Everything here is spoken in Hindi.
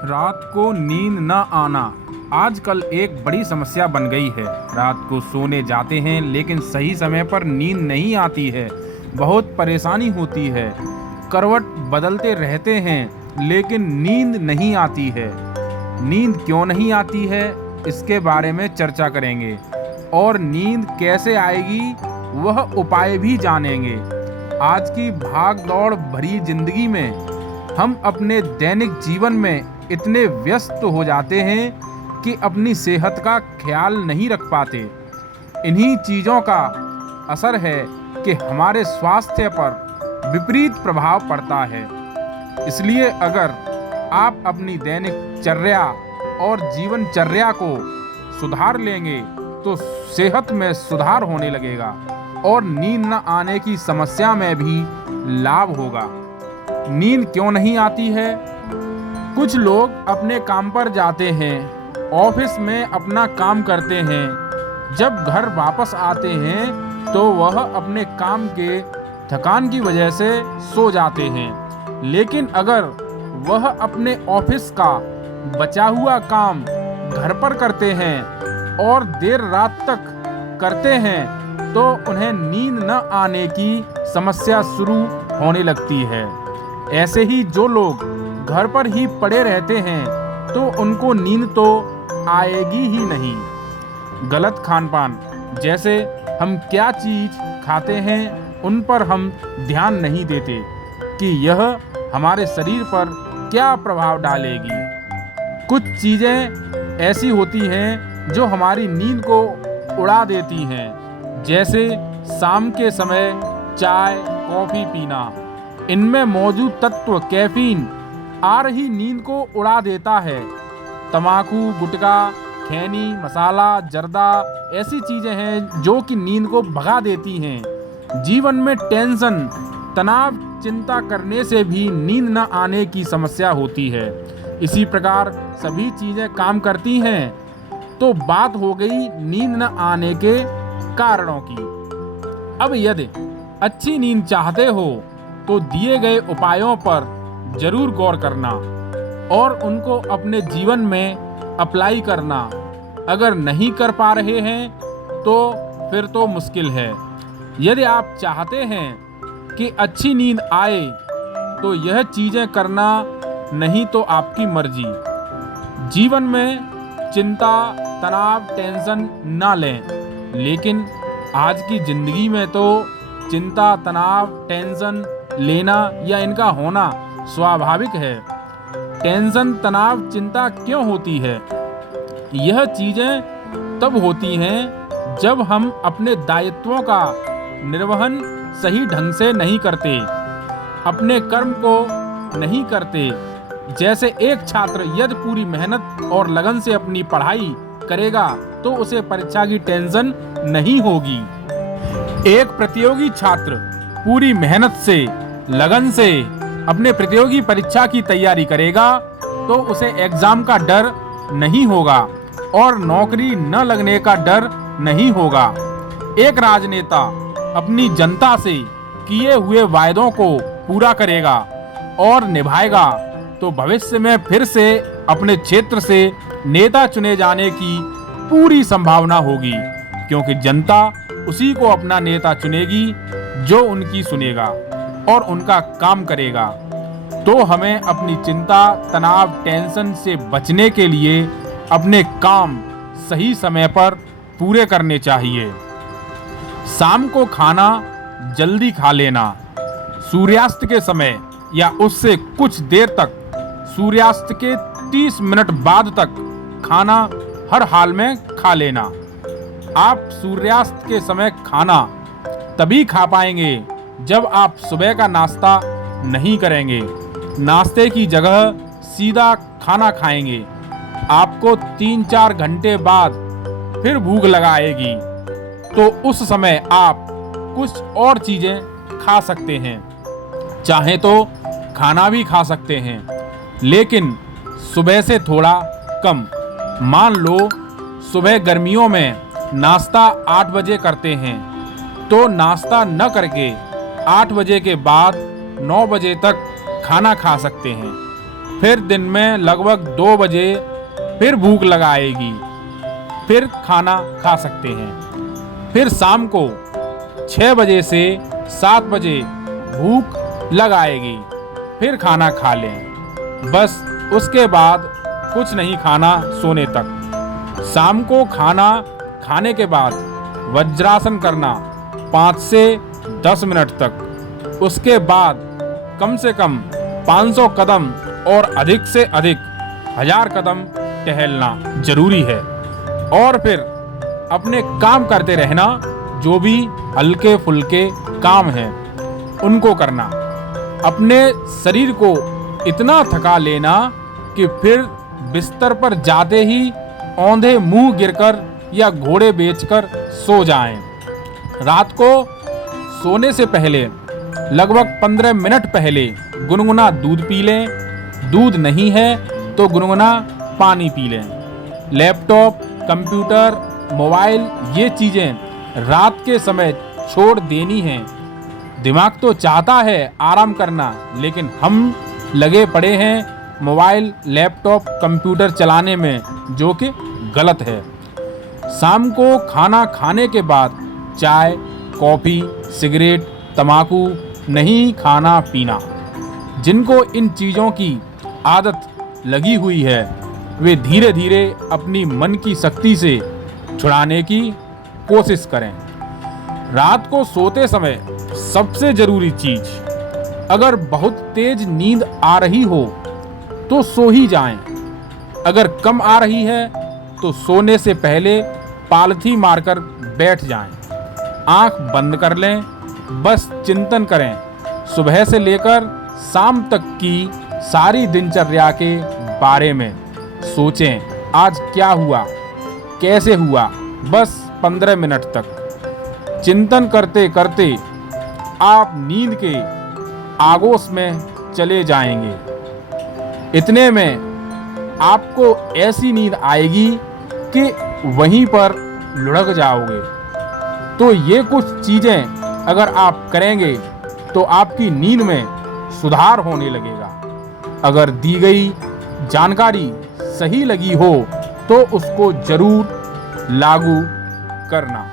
रात को नींद न आना आजकल एक बड़ी समस्या बन गई है। रात को सोने जाते हैं लेकिन सही समय पर नींद नहीं आती है। बहुत परेशानी होती है। करवट बदलते रहते हैं लेकिन नींद नहीं आती है। नींद क्यों नहीं आती है, इसके बारे में चर्चा करेंगे और नींद कैसे आएगी वह उपाय भी जानेंगे। आज की भाग दौड़ भरी जिंदगी में हम अपने दैनिक जीवन में इतने व्यस्त हो जाते हैं कि अपनी सेहत का ख्याल नहीं रख पाते। इन्हीं चीज़ों का असर है कि हमारे स्वास्थ्य पर विपरीत प्रभाव पड़ता है। इसलिए अगर आप अपनी दैनिक चर्या और जीवनचर्या को सुधार लेंगे तो सेहत में सुधार होने लगेगा और नींद न आने की समस्या में भी लाभ होगा। नींद क्यों नहीं आती है? कुछ लोग अपने काम पर जाते हैं, ऑफिस में अपना काम करते हैं। जब घर वापस आते हैं तो वह अपने काम के थकान की वजह से सो जाते हैं। लेकिन अगर वह अपने ऑफिस का बचा हुआ काम घर पर करते हैं और देर रात तक करते हैं तो उन्हें नींद न आने की समस्या शुरू होने लगती है। ऐसे ही जो लोग घर पर ही पड़े रहते हैं तो उनको नींद तो आएगी ही नहीं। गलत खान-पान, जैसे हम क्या चीज़ खाते हैं उन पर हम ध्यान नहीं देते कि यह हमारे शरीर पर क्या प्रभाव डालेगी। कुछ चीज़ें ऐसी होती हैं जो हमारी नींद को उड़ा देती हैं, जैसे शाम के समय चाय कॉफ़ी पीना। इनमें मौजूद तत्व कैफीन आ रही नींद को उड़ा देता है। तम्बाकू, गुटखा, खैनी, मसाला, जर्दा ऐसी चीज़ें हैं जो कि नींद को भगा देती हैं। जीवन में टेंशन, तनाव, चिंता करने से भी नींद न आने की समस्या होती है। इसी प्रकार सभी चीज़ें काम करती हैं। तो बात हो गई नींद न आने के कारणों की। अब यदि अच्छी नींद चाहते हो तो दिए गए उपायों पर जरूर गौर करना और उनको अपने जीवन में अप्लाई करना। अगर नहीं कर पा रहे हैं तो फिर तो मुश्किल है। यदि आप चाहते हैं कि अच्छी नींद आए तो यह चीज़ें करना, नहीं तो आपकी मर्जी। जीवन में चिंता, तनाव, टेंशन ना लें, लेकिन आज की जिंदगी में तो चिंता, तनाव, टेंशन लेना या इनका होना स्वाभाविक है। टेंशन, तनाव, चिंता क्यों होती है? यह चीज़ें तब होती हैं जब हम अपने दायित्वों का निर्वहन सही ढंग से नहीं करते, अपने कर्म को नहीं करते। जैसे एक छात्र यदि पूरी मेहनत और लगन से अपनी पढ़ाई करेगा तो उसे परीक्षा की टेंशन नहीं होगी। एक प्रतियोगी छात्र पूरी मेहनत से, लगन से अपने प्रतियोगी परीक्षा की तैयारी करेगा तो उसे एग्जाम का डर नहीं होगा और नौकरी न लगने का डर नहीं होगा। एक राजनेता अपनी जनता से किए हुए वायदों को पूरा करेगा और निभाएगा तो भविष्य में फिर से अपने क्षेत्र से नेता चुने जाने की पूरी संभावना होगी, क्योंकि जनता उसी को अपना नेता चुनेगी जो उनकी सुनेगा और उनका काम करेगा। तो हमें अपनी चिंता, तनाव, टेंशन से बचने के लिए अपने काम सही समय पर पूरे करने चाहिए। शाम को खाना जल्दी खा लेना। सूर्यास्त के समय या उससे कुछ देर तक, सूर्यास्त के 30 मिनट बाद तक खाना हर हाल में खा लेना। आप सूर्यास्त के समय खाना तभी खा पाएंगे जब आप सुबह का नाश्ता नहीं करेंगे। नाश्ते की जगह सीधा खाना खाएंगे। आपको 3-4 घंटे बाद फिर भूख लगाएगी तो उस समय आप कुछ और चीज़ें खा सकते हैं। चाहे तो खाना भी खा सकते हैं, लेकिन सुबह से थोड़ा कम। मान लो सुबह गर्मियों में नाश्ता 8 बजे करते हैं तो नाश्ता न करके 8 बजे के बाद 9 बजे तक खाना खा सकते हैं। फिर दिन में लगभग 2 बजे फिर भूख लगाएगी, फिर खाना खा सकते हैं। फिर शाम को 6 बजे से 7 बजे भूख लगाएगी, फिर खाना खा लें। बस उसके बाद कुछ नहीं खाना सोने तक। शाम को खाना खाने के बाद वज्रासन करना 5 से 10 मिनट तक। उसके बाद कम से कम 500 कदम और अधिक से अधिक 1000 कदम टहलना जरूरी है। और फिर अपने काम करते रहना, जो भी हल्के फुल्के काम हैं उनको करना। अपने शरीर को इतना थका लेना कि फिर बिस्तर पर जाते ही औंधे मुंह गिरकर या घोड़े बेचकर सो जाएं। रात को सोने से पहले लगभग 15 मिनट पहले गुनगुना दूध पी लें। दूध नहीं है तो गुनगुना पानी पी लें। लैपटॉप, कंप्यूटर, मोबाइल ये चीज़ें रात के समय छोड़ देनी हैं। दिमाग तो चाहता है आराम करना, लेकिन हम लगे पड़े हैं मोबाइल, लैपटॉप, कंप्यूटर चलाने में, जो कि गलत है। शाम को खाना खाने के बाद चाय, कॉफ़ी, सिगरेट, तम्बाकू नहीं खाना पीना। जिनको इन चीज़ों की आदत लगी हुई है वे धीरे धीरे अपनी मन की शक्ति से छुड़ाने की कोशिश करें। रात को सोते समय सबसे ज़रूरी चीज़, अगर बहुत तेज नींद आ रही हो तो सो ही जाएं। अगर कम आ रही है तो सोने से पहले पालथी मारकर बैठ जाएं। आंख बंद कर लें, बस चिंतन करें। सुबह से लेकर शाम तक की सारी दिनचर्या के बारे में सोचें। आज क्या हुआ, कैसे हुआ, बस 15 मिनट तक। चिंतन करते करते आप नींद के आगोश में चले जाएंगे। इतने में आपको ऐसी नींद आएगी कि वहीं पर लुढ़क जाओगे। तो ये कुछ चीज़ें अगर आप करेंगे तो आपकी नींद में सुधार होने लगेगा। अगर दी गई जानकारी सही लगी हो तो उसको जरूर लागू करना।